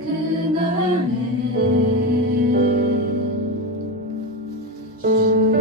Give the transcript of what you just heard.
그날에. 주